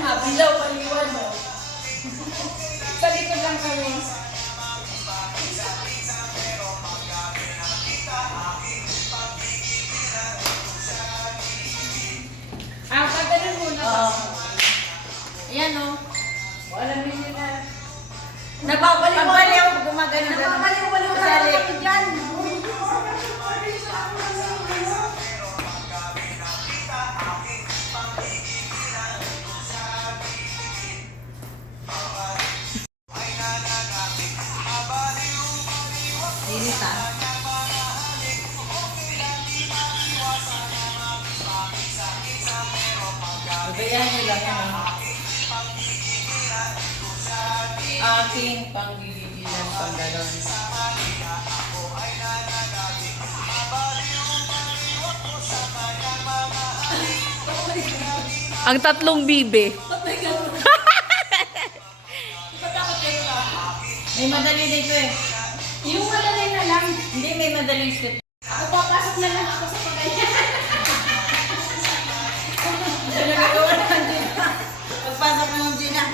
nga, bilaw paliwan mo. Sa likod lang kami. Pagdating muna ba? Ayan o. Wala mo yun na. Pagbaliw, gumagano na. Napapaliw-waliw na lang kami dyan. Init ah. Babayan nyo lang yan ah. Aking panggigilan panggalon. Ang tatlong bibe. May madali dito eh. Yung madali na lang. Hindi, may madaling step. Ako papasok na lang ako sa pagkain. Nagagawa naman din. Pagpasok na ng Gina.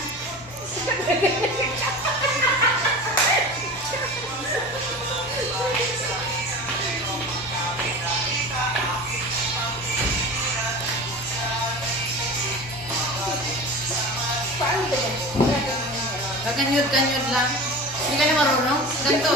Paano ba yan? Kaganyod-kanyod lang. Hindi ka na marunong? Ganito.